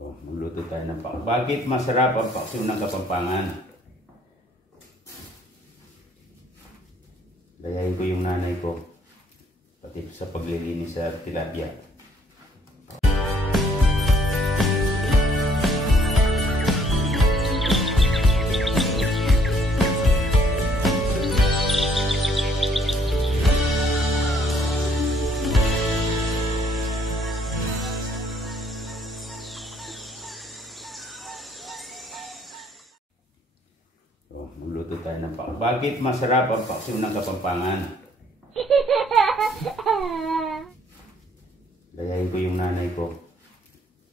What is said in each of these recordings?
So, magluto tayo ng paksiw. Bakit masarap ang paksiw ng Kapampangan? Gayahin ko yung nanay ko. Pati sa paglilinis sa tilapia. So, magluto tayo ng paksiw. Bakit masarap ang paksiw ng Kapampangan? Gayahin ko yung nanay ko.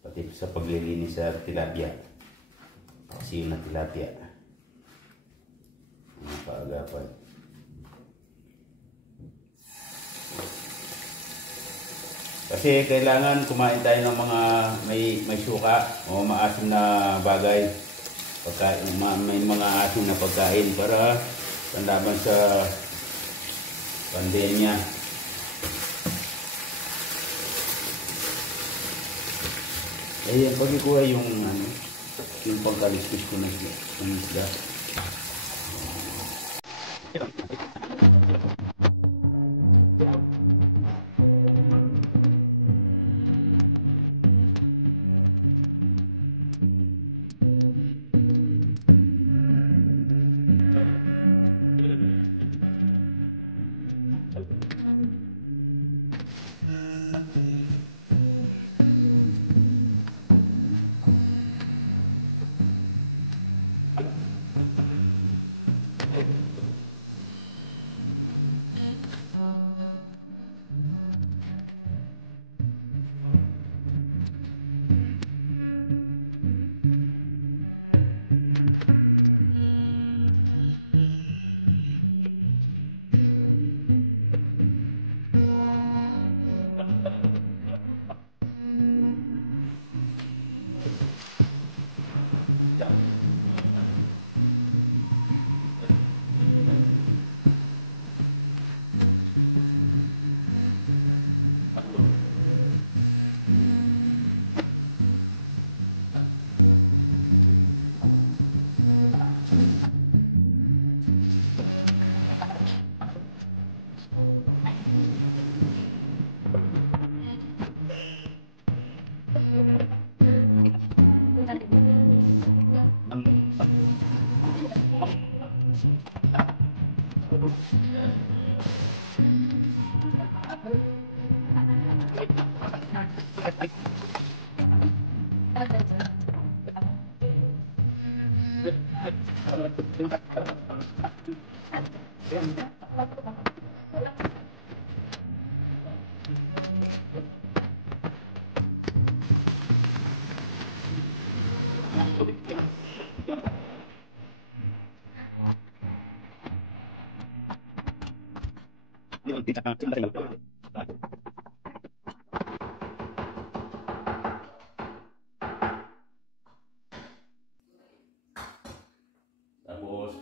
Pati sa paglilinis sa tilapia. Paksiw na tilapia. Mga paagapan. Kasi kailangan kumain tayo ng mga may suka o maasim na bagay. Pagkain, may mga asim na pagkain para panlaban sa pandemya. Eh, pagikuha yung pagkaliskis ko ng isda. Tapos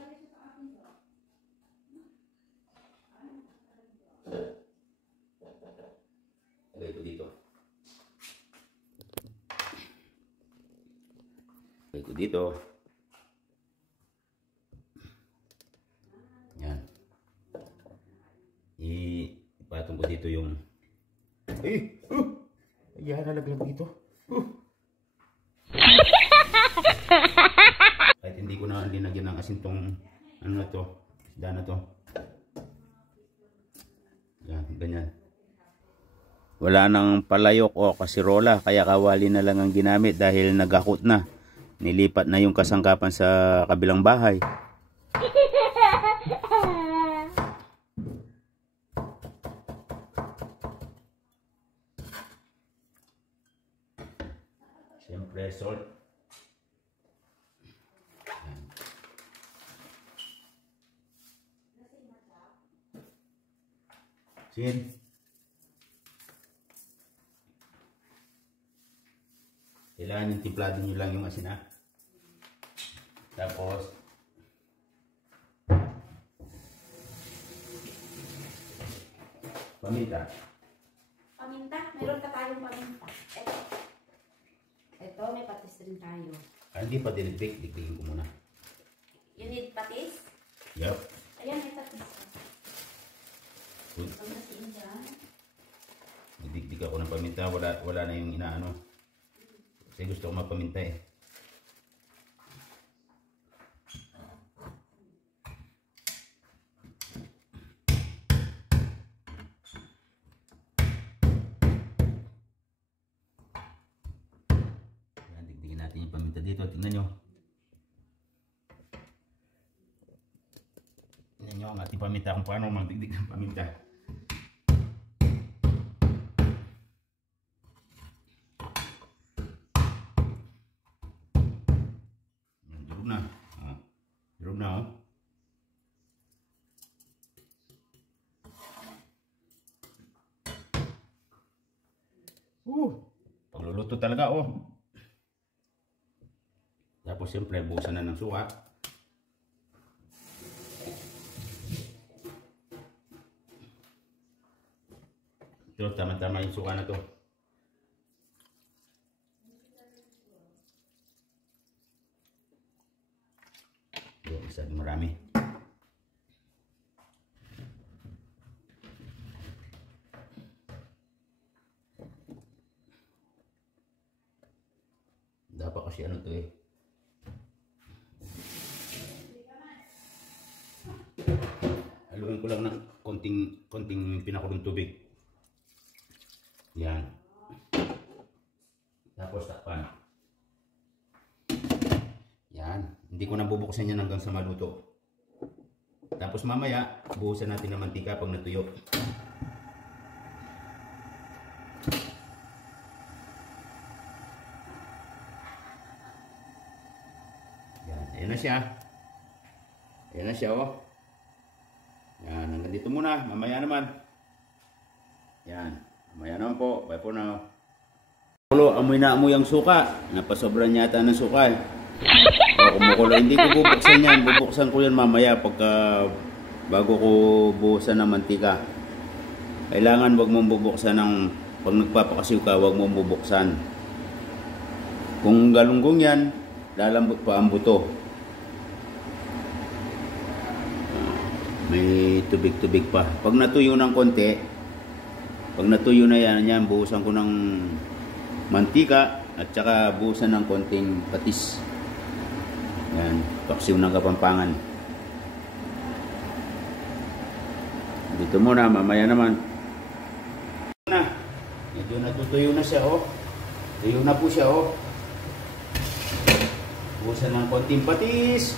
lagay ko dito. Lagay ko dito. Yan. Ipatong ko dito yung ayan, nalaglag dito. Kahit hindi ko na linagyan ng asin tong ano na to, isda na to. Yan, ganyan. Wala nang palayok o kasirola, kaya kawali na lang ang ginamit dahil nagakot na. Nilipat na yung kasangkapan sa kabilang bahay. Siyempre, salt. Sin. Kailangan yung timplado nyo lang yung asin, ha. Tapos paminta. Paminta? Meron ka tayong paminta. Ito may paminta. rin tayo. Hindi pa dinibig, digdigin ko muna. You need patis? Yup. Ayan, may patis. Pagdating dyan. Nagdigdig ako ng paminta, wala na yung inaano. Kasi gusto ko magpaminta eh. Yan, digdigin natin yung paminta dito. Tingnan nyo. Tingnan nyo ang ating paminta kung paano magdigdig ng paminta. Durog na pagluluto talaga Tapos siyempre buhusan na ng suka. Ito, tama-tama yung suka na to. Masyadong marami. Dapat kasi ano to eh. Haluin ko lang ng konting pinakulong tubig. Yan. Tapos takpan. Yan. Hindi ko na bubuksan yan hanggang sa maluto. Tapos mamaya, buhusan natin ng mantika pag natuyo. Yan. Ayan na siya. Ayan na siya Yan. Hanggang dito muna. Mamaya naman. Yan. Mamaya naman po. Bye for now. Amoy na amoy ang suka. Napasobran yata ng suka eh. Kumukulo. Hindi ko bubuksan yan. Bubuksan ko yan mamaya bago ko buhusan ng mantika. Kailangan wag mong bubuksan pag nagpapakasiw ka, wag mong bubuksan. Kung galunggong yan, lalambot pa ang buto. May tubig-tubig pa. Pag natuyo ng konti, pag natuyo na yan, buhusan ko ng mantika at saka buhusan ng konting patis. Yan, paksiw ng Kapampangan. Dito muna, mamaya naman. Medyo natutuyo na siya Tuyo na po siya Buhusan ng konting patis.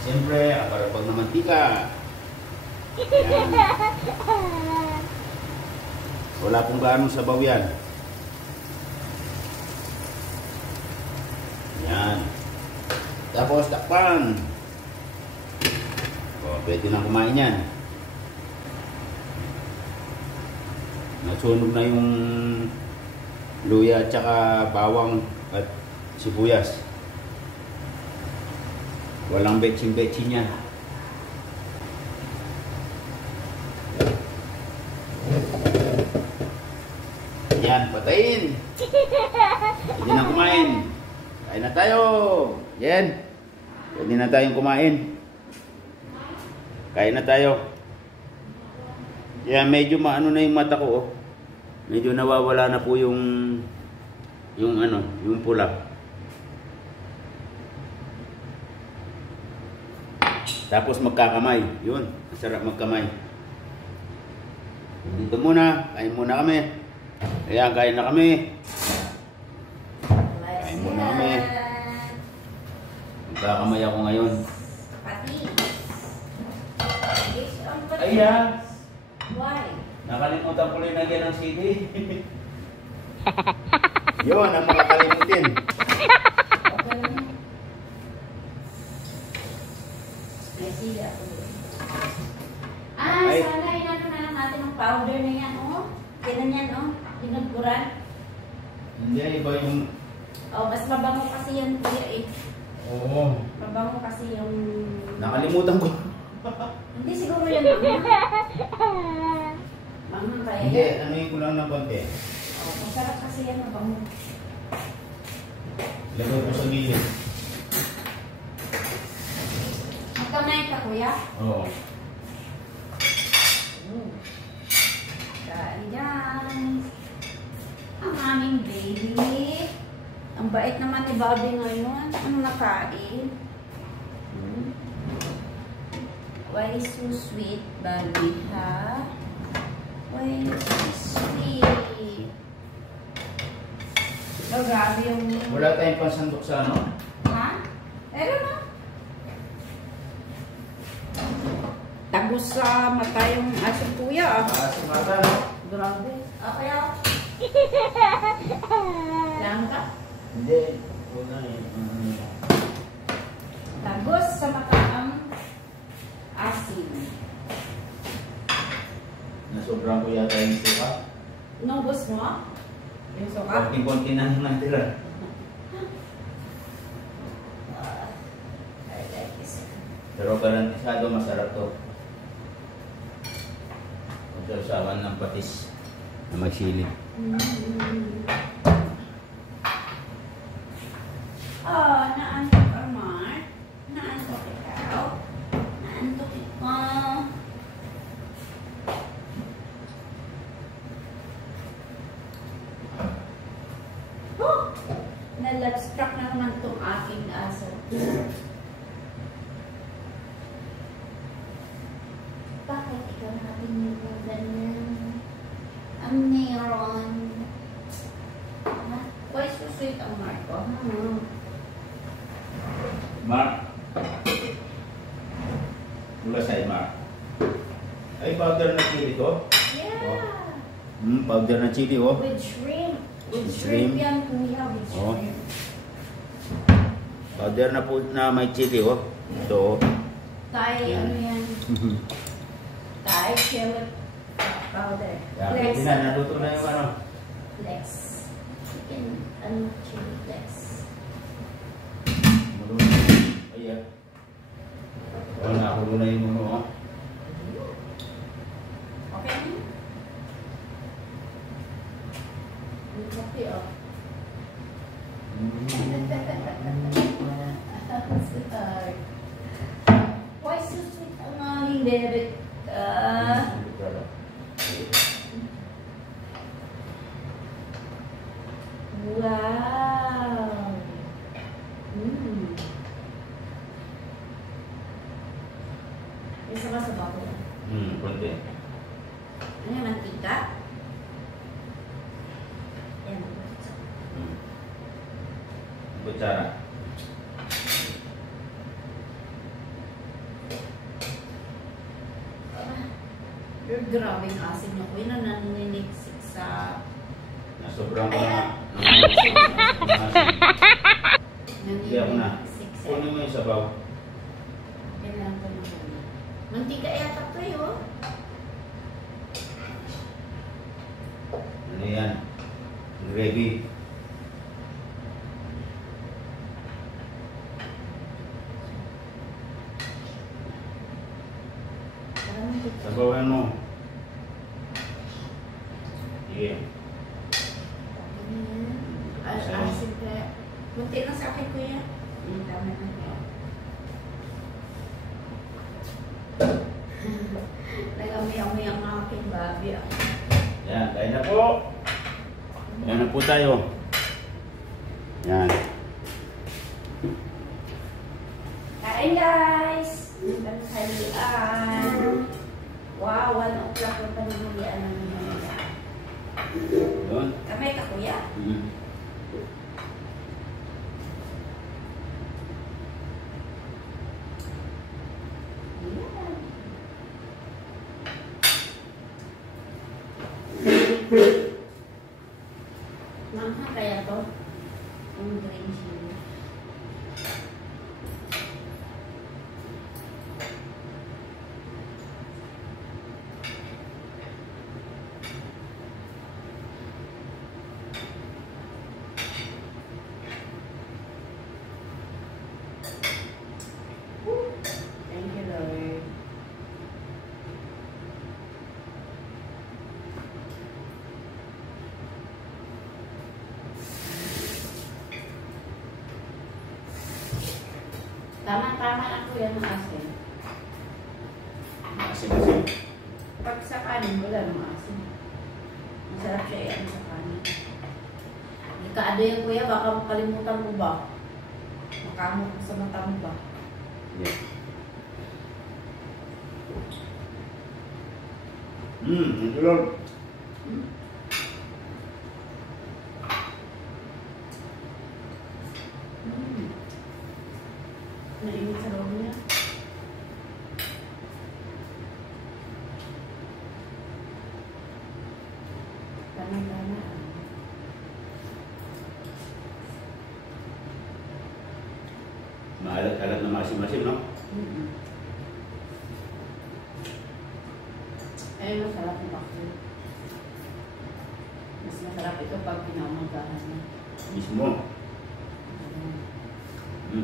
Siyempre, aparapag na mantika. Yan. Wala pong gaanong sabaw yan. Yan. Tapos takpan. Pwede na kumain yan. Nasunog na yung luya at saka bawang at sibuyas. Walang betsin-betsin yan. Yan, patayin. Pwede na kumain. Kain na tayo. Yan. Pwede na tayong kumain. Kain na tayo. Yan, medyo maano na yung mata ko Medyo nawawala na po yung pula. Tapos magkakamay. Yun, masarap magkamay. Dito muna, kain muna kami. Ayan, kain na kami. Kain muna kami. Magkakamay ako ngayon. Ayan. Why? Nakalimutan ko rin lagyan ng CD. Yun, ang mga kalimutin. Sana inano na lang natin ng powder na yan, Ganun yan, Pinagburan. Hindi, iba yung... Mas mabango kasi yan, kuya, Oo. Mabango kasi yung... Nakalimutan ko. Hindi siguro yan, mama. Mama, kaya Hindi, yan. ano yung kulang ng konti? Oh, masarap kasi yan, mabango. Lagay ko sa gilid. Magkamay ka, kuya? Oo. Kain guys. Ang aming baby. Ang bait naman ni Bobby ngayon. Ano nakain? Why so sweet, Bobby, ha? Why so sweet? Oh, grabe yung... Wala tayong pansandok sa ano? Ha? Meron na. Tagos sa mata yung asong kuya. Sa mata, no? Grabe. Kaya... Lang ka? Hindi. Una eh. Tagos sa mata ang asin. Nasobrang ko yata yung suka. Nubos mo? Yung suka? Konti-konti na naman tira. I like this. Pero garantisado masarap to. Magsasawan ng patis na magsilid. Oh, naantok ka, Mark. Naantok ikaw. Naantok ikaw. Oh! Nalagstruck na naman itong aking aso. Bakit ikaw natin yung ganyan? Ang meron. Ha? Why so sweet ang Marco? Mark. Mula sa'yo, Mark. Ay, powder na chili to. Yeah! Powder na chili, oh. With shrimp. With Shrimp. shrimp yan, kuya. With Oh. shrimp. Powder na po na may chili, oh. Ito, oh. Thai, ano yan? Thai chili powder. Yeah, Flex. pwede na, naluto na yung ano. Flex. Chicken, ano, chili flex. Mulo na. Ay, oh, nakulo na yung mulo, oh. Okay na? Ang kape, oh. Sweetheart. Why so sweet ang aming bebek? Wow! Isa ka sa bako. Konti. Ano yung mantika? Yan. Kutsara. Yung grabing asin niya ko. Yun ang naniniksik sa... Nasobrang ka Ayan. na. Hindi ako na. Naniniksik sa... Kunin mo yung sabaw. Kailangan ko na muna. Mantika yata to yun. Ano yan? Gravy. Parang mantika. Sabawan mo. Sige. Ayan. Asin kaya. Munti lang sa akin, kuya. Tama na. Nagamiyak-miyak ang aking babi. Yan, kain na po. Kain na po tayo. Yan. Kain guys! Tanghalian. Wow, 1 o'clock yung tanghalian ng mga. Doon. Kamay ka, kuya? Mangha kaya to? Ang green chili. Thank you, Lord. kuya ng asin. Maasim-asim. Pag sa kanin, wala ng asin. Masarap siya yan sa kanin. Ikaado yan kuya, baka makalimutan mo ba? Makamot ka sa mata mo ba? Yeah. Ang tulog. Hmm? Nainit sa loob niya. Tama-tama. Maalat-alat na maasim-asim, no? Ay, masarap yung bakso. Mas masarap ito pag pinamagahan na. Mismo.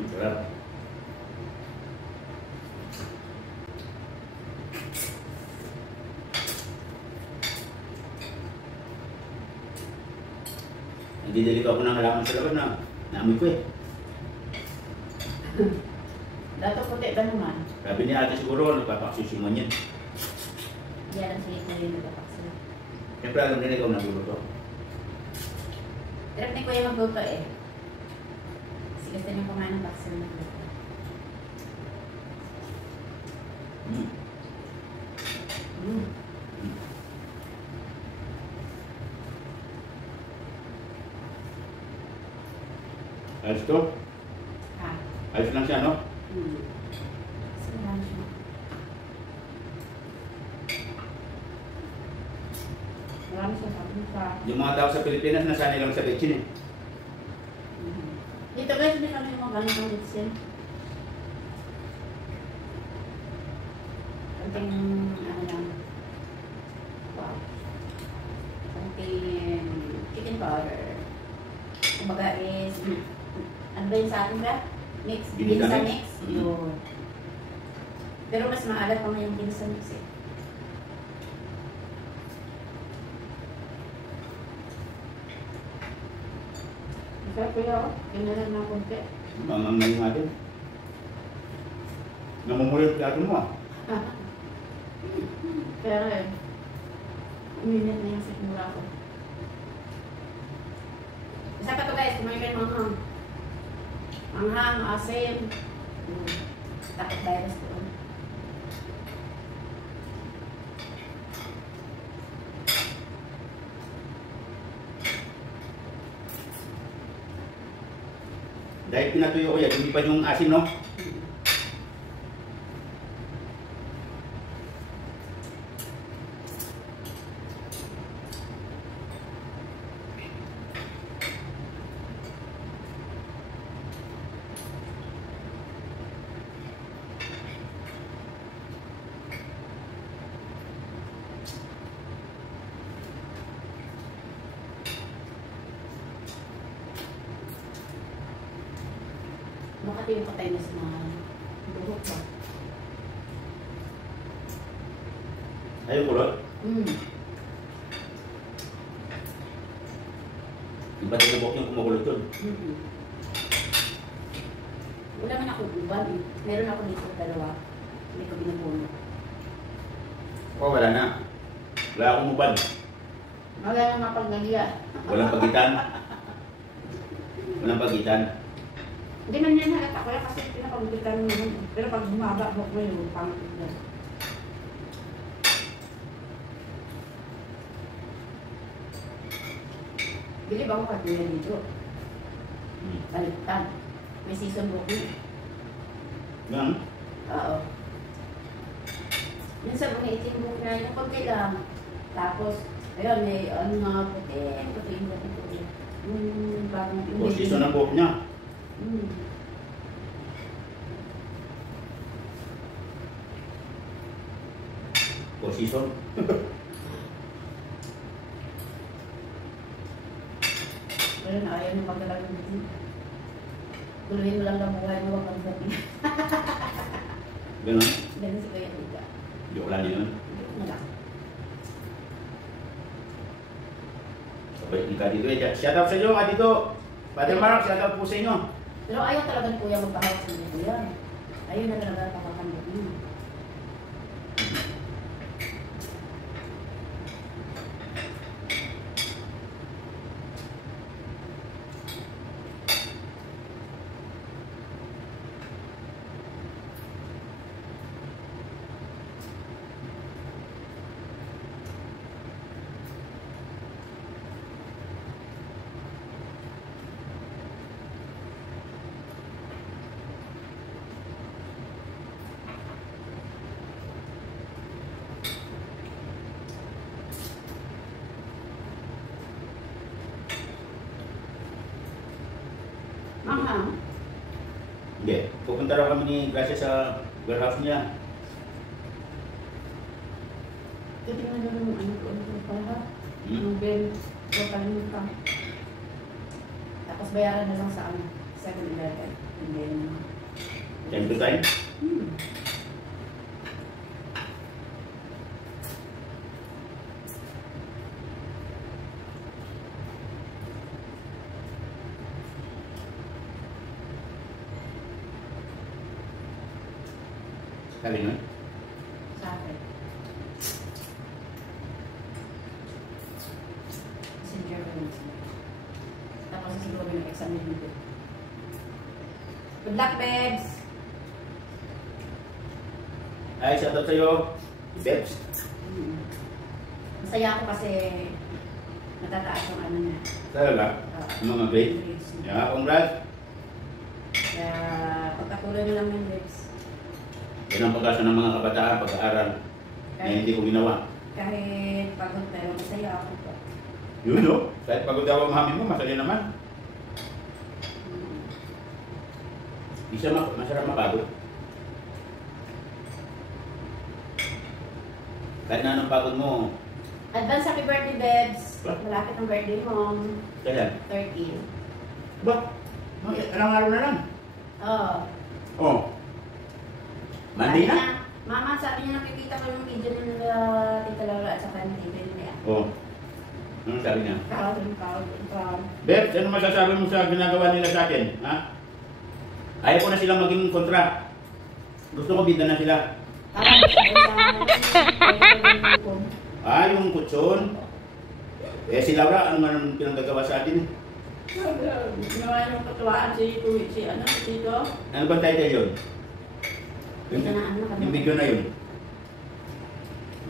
Sarap. Nagdidilig ako ng halaman sa labas na naamoy ko eh. Dato puti ba naman? Sabi ni ate siguro, nagpapaksusungan yan. Yan ang sulit na rin nagpapaksa. Siyempre alam nila ikaw nagluluto. Trip ni Kuya magluto eh. Kasi gusto niya kumain ng bakso na magluto. Ayos to? Ah. Ayos lang siya, no? Kasi marami siya. Marami siya sabi sa... Yung mga tao sa Pilipinas, nasanay lang sa kitchen eh. Dito guys, hindi kami mga ganitong litsin. Konting, ano lang. Wow. Konting chicken powder. Kumbaga is, ano ba yun sa atin ba? Mix. Ginisa Ginisa mix? mix. Yun. Pero mas maalat pa nga yung ginisa mix eh. Masarap kuya oh. Ginalan na konti. Mangang na yung atin. Namumuli yung plato mo ah. Pero eh, uminit na yung sikmura ko. Isa pa to guys, kumain kayo manghang. Manghang, asim. Takot virus doon. Dahil pinatuyo ko yan, hindi pa yung asin, no? Makati yung patay na sa mga duhok ba? Ayun kulot. Iba tayo bukok yung kumukulot yun. Wala man ako ubal eh. Meron ako dito dalawa. Hindi ko binubuno. Oh, wala na. Wala akong ubad. Wala na mapagnagiya. Walang pagitan. Walang pagitan. Hindi man yan halata ko yan kasi pinapagulitan mo yun. Pero pag bumaba mo yun, pangit yun. Bili ba ako katuya dito? Baliktad. May season book yun. Yan. Oo. Minsan mga itim book na yun, pag lang. Tapos, ayun, may ano nga puti yung puti. Yung bagong O season ng buhok niya. O season. Pero na ayaw na magdala ng buti. Guluhin mo lang ng buhay mo, huwag kang sabi. Ganun. Ganun si Kuya Tita. Joke lang yun. Joke na lang. Sabay ka dito eh. Shout out sa inyo dito. Father Mark, shout out po sa inyo. Pero ayaw talaga ni Kuya magpahawak sa inyo yan. Ayun na talaga papatanggap mo. Manghang. Hindi. Pupunta raw kami ni Gracia sa warehouse niya. Titingnan nyo yung ano ko pala. Hmm? Yung bill. Huwag kalimutan. Tapos bayaran na lang sa ano. 7-Eleven. Yung bill mo. Time to time? Sabi nun? Sa akin. Messenger ko yun. Tapos siguro yung exam nito. Good luck, babes! Ay, shoutout sa'yo. Bebs. Masaya ako kasi matataas yung ano niya. Talaga? Yung mga grade? Grades niya. Yeah, congrats. Kaya pagkatuloy nyo lang yung babes. Yan ang pag-asa ng mga kabataan pag-aaral na hindi ko ginawa. Kahit pagod pero masaya ako po. Yun no? Kahit pagod daw ang mami mo, masaya naman. Isa masarap mapagod. Kahit na anong pagod mo, Advance happy birthday, babes! Ba? Malapit ang birthday mo. kaya. 13. Ba? Ilang araw na lang. Oo. Oh. Monday Sabi na? niya, Mama, sabi niya nakikita ko yung video nila Tita Laura at saka ni Tita Lea. Oh. Ano sabi niya? Proud. Beth, ano masasabi mo sa ginagawa nila sa akin? Ha? Ayaw ko na silang maging kontra. Gusto ko bida na sila. Ah, yung kutsyon. Eh si Laura, ano man pinanggagawa sa atin? Ginawa yung katuwaan si ano, si Tito. Ano ba title yun? Yung, Ito na ano kami. yung video na yun.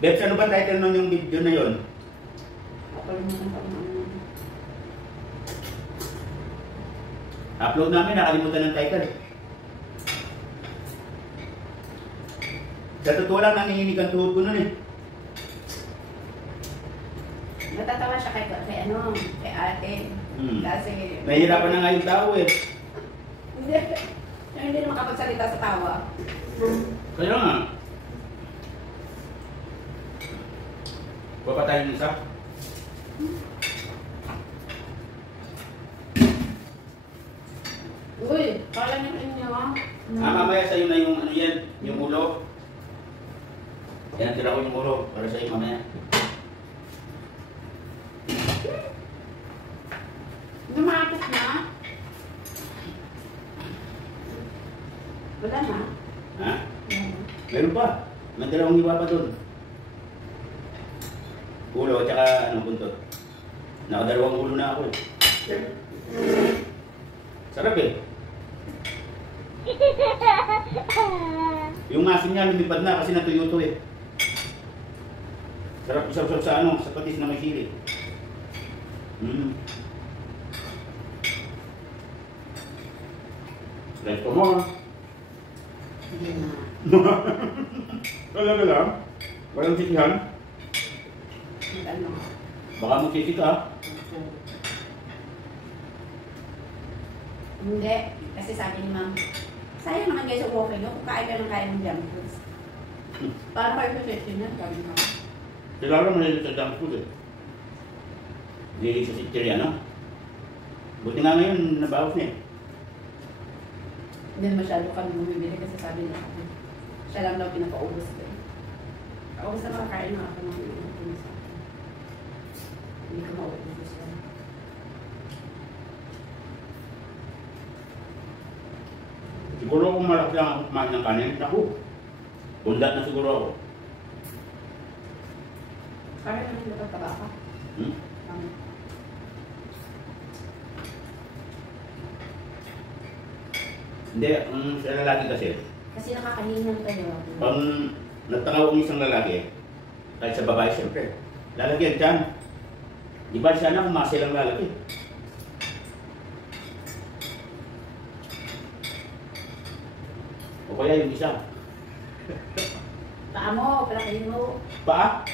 Beth, ano ba title nun yung video na yun? Nakalimutan ko ng ano. Upload namin, nakalimutan ng title. Sa totoo lang, nanginginig ang tuhod ko nun eh. Natatawa siya kay ano, kay ate. Kasi... Nahihirapan na nga yung tao eh. Hindi na makapagsalita sa tawa. Kaya nga. Baka tayo ng isa? Uy, kala niyo inyo ah. Mamaya sa'yo na yung ano yan, yung ulo. Yan, tira ko yung ulo para sa'yo mamaya. Lumakit na. Wala na. Ha? Meron pa. May dalawang hiwa pa doon. Ulo at saka ano, buntot. Nakadalawang ulo na ako eh. Sarap eh. Yung asin niya lumipad na kasi natuyo to eh. Sarap isaw-saw sa ano, sa patis na may sili. Resto mo ah. Hindi na. Talaga lang? Walang sisihan? Ano? Baka magsisik ka. Hindi. Kasi sabi ni Ma'am, sayang naman guys yung walking no? Kung kain ka ng kain ng junk foods. Paano kayo sa session niya? Sabi ni Ma'am. Sila lang mahilig sa junk food eh. Mahilig sa sitsirya, no? Buti nga ngayon, nabawas niya eh. Hindi masyado kami bumibili kasi sabi niya, siya lang daw pinapaubos ko. Paubos na makakain na ako ng ano sa akin. Hindi ko maubos yan. Siguro kung kung malaki lang ako kumain ng kanin, naku, bundat na siguro ako. Kaya naman yung kataba ka. Hmm? Hindi, sa lalaki kasi, Kasi nakakahinang tayo. pag nagtangaw ang isang lalaki, kahit sa babae siyempre, lalagyan dyan. Di ba siya na kumasi lang lalaki? O kaya yung isa. Paa mo, palakihin mo. Paa?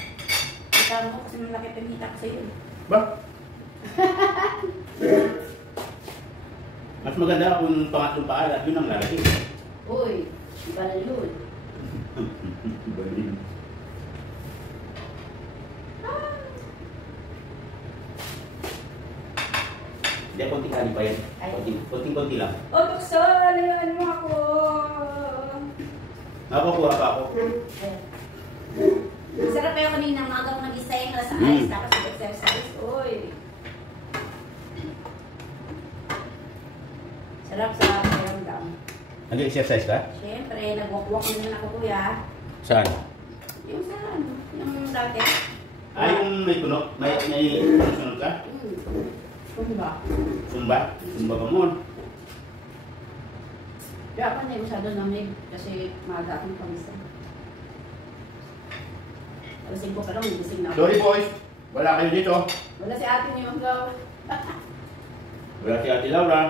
Kita mo kasi malaki pinita ko sa'yo. Ba? Mas maganda kung pangatlong paa at yun ang lalaki. Uy, iba na yun. Iba yun. Hindi, konting-kali pa yan. Konting-konti lang. O, tukso! Layuan mo ako! Napakuha pa ako. Sarap kayo kanina, umaga ko nag-isayang alas 6, tapos nag-exercise. Uy! Sarap sa pakiramdam. Nag-exercise ka? Siyempre, nag-walk-walk naman ako, kuya. Saan? Yung saan? Yung dati. Ah, yung may puno? May sunod ka? Kumba. Sumba? Sumba ka mo. Kaya ako hindi masyado namig kasi maaga akong pamisan. Alasing ko pa lang, gising na ako. Sorry boys, wala kayo dito. Wala si ate niyo ang gaw. Wala si Ate Laura.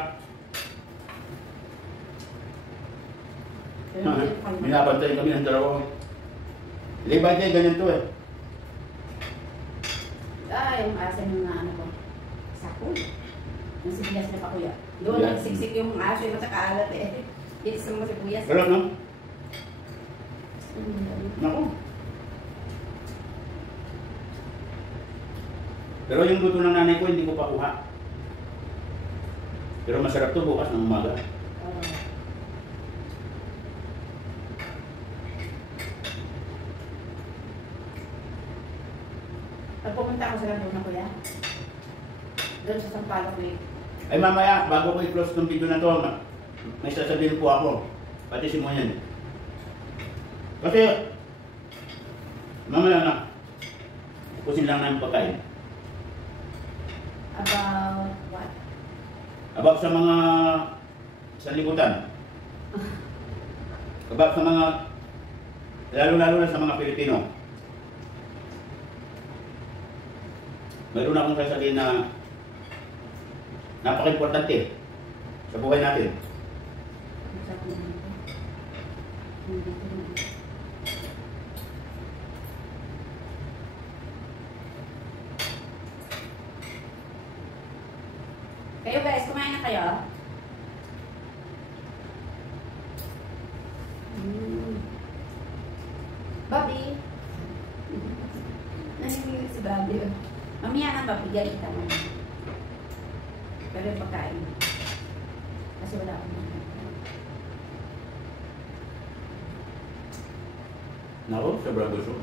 Binabantay kami ng dalawa. Libay kayo, ganyan to eh. Yung asin yung ano ko. Sako. Yung sibiyas na pa kuya. Doon Yeah. nagsiksik yung aso yung matakalat eh. Dito sa mga sibuyas. Pero no? Naku. Pero yung luto ng nanay ko, hindi ko pa kuha. Pero masarap to bukas ng umaga. Pag pumunta ako sa Laguna kuya. Doon sa Sampaloc Lake. Ay mamaya, bago ko i-close ng video na to, may sasabihin po ako. Pati si Moyan. Kasi, mamaya na, kusin lang namin pagkain. About what? About sa mga sanlibutan. About sa mga, lalo-lalo na sa mga Pilipino. Mayroon akong sasabihin na napaka-importante sa buhay natin. Kayo guys, kumain na kayo? Bobby! Nanginginig si Bobby. Mamaya na Bobby, galit ka na. Pero yung pagkain. Kasi wala akong pagkain. Nako, sobrang gusto.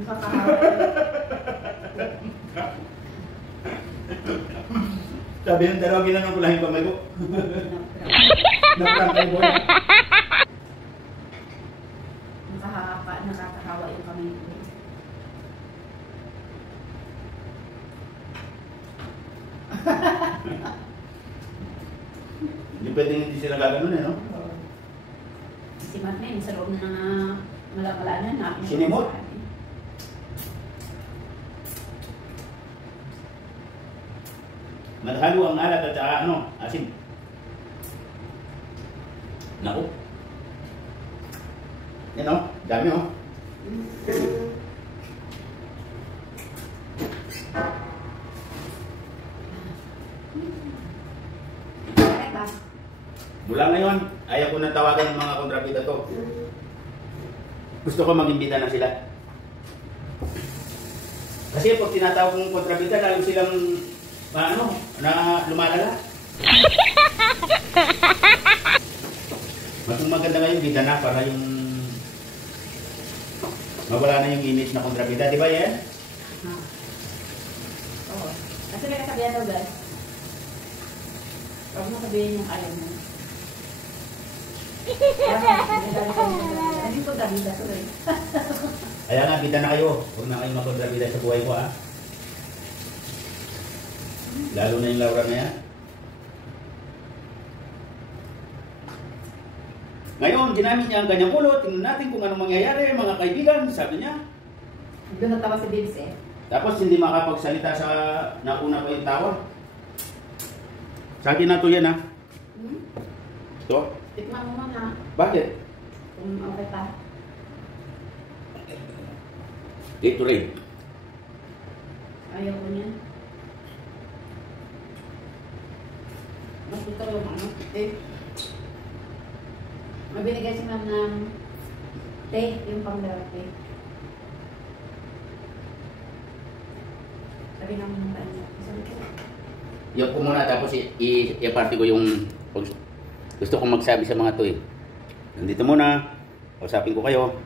Nakakahawa. Sabi ng dalawa, ginanong ko lang yung kamay ko. Naprank kayo boy. Nakakahawa yung kamay ko. Hindi pwedeng hindi sila gaganon eh, no? Si Martin, sa loob na malakalaan na. Sinimot? Maghalo ang alat at saka ano, asin. Naku. Yan o, dami o. Bakit ba? Mula ngayon, ayaw ko nang tawagan ng mga kontrabida to. Gusto ko mag-imbita na sila. Kasi pag tinatawag kong kontrabida, lalo silang ano, na lumalala. Mas maganda ngayon, bida na para yung Mawala na yung init na kontrabida, di ba yan? Oo. Kasi may kasabihan daw guys. Huwag mo sabihin yung alam mo. Hindi ko kabida to eh. Kaya nga, kita na kayo. Huwag na kayong makontrabida sa buhay ko, ha? Lalo na yung Laura na yan. Ngayon, ginamit niya ang kanyang ulo. Tingnan natin kung anong mangyayari, mga kaibigan, sabi niya. Doon natawa si Bibs eh. Tapos hindi makapagsalita sa nauna pa yung tawa. Sa akin na to yan, ha? Ito. Tikman mo muna. Bakit? Kung okay pa. Gatorade. Ayaw ko niya. Mas ito yung ano. Mabinigay si ma'am ng teh, yung pang-therapy. Sabi ng mga kanya. Sabi ko. Yung ko muna, tapos i-party ko yung gusto kong magsabi sa mga to eh. Nandito muna. Kausapin ko kayo.